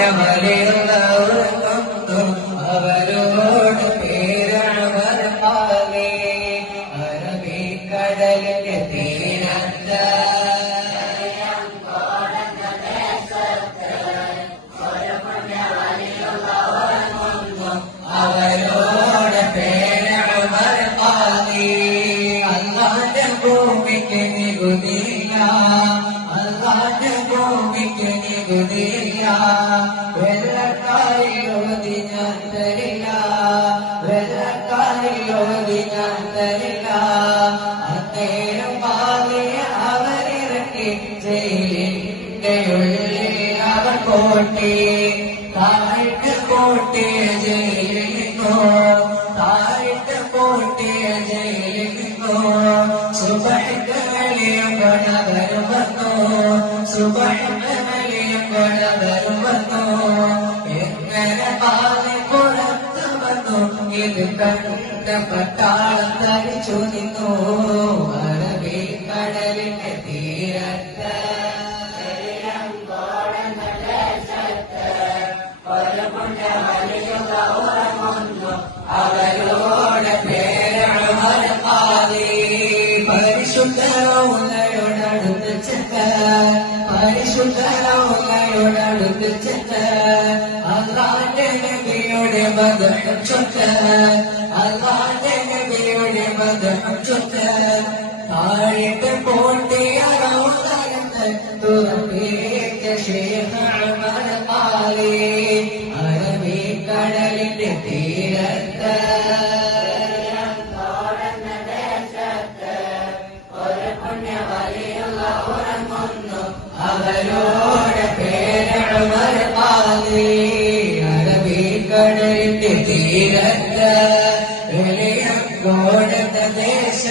പുണ്യമലയുള്ളവർക്കൊന്നും അവരോട് പേരവർ പാലേ അറബിക്കടലിന്റെ തീരത്ത് അവരോട് പേരവർ പാലേ അല്ലാഹുവിന്റെ ഭൂമിക്ക് നികുതിയില്ല അല്ലാഹുവിന്റെ ഭൂമിക്ക് നികുതിയില്ല വെള്ളക്കാരിലോതി ഞാൻ തരില്ല വെള്ളക്കാരിലോതി ഞാൻ തരില്ല അന്നേരം പാലിയ അവരിറക്കി ജയിലിന്റെ ഉള്ളിൽ അവർ കോട്ടി താഴ്ത്ത് കോട്ടിയ ജയിലിൽ നിന്നോ താഴ്ത്ത് കോട്ടിയ ജയിലിൽ നിന്നോ സുബഹിക്ക് വലിയ കൊടവരും വന്നു സുബഹിക്ക് വലിയ കൊടവരും വന്നു എങ്ങനെ പാല് പുറത്തു വന്നു ഇത് കണ്ട പട്ടാളം തരിച്ചു നിന്നു അറബിക്കടലിന്റെ തീരത്ത് അവരോട് പേരവർ പാലേ പരിശുദ്ധരോളയോടടുത്ത് ചെന്ന് പരിശുദ്ധരോളയോടടുത്ത് ചെന്ന് അല്ലാഹുവിന്റെ നബിയുടെ മദ്ഹ് ചൊല്ല് അല്ലാഹുവിന്റെ നബിയുടെ മദ്ഹ് ചൊല്ല് താഴിട്ട് പോട്ടിയ റൗളയെന്ന് തുറപ്പിച്ച ശൈഖ് ഉമർ പാലേ അറബിക്കടലിന്റെ തീരത്ത് അവരോട് പേരവർ പാലേ അറബിക്കടലിന്റെ തീരത്ത് വലിയ ഗോഡ ദേശ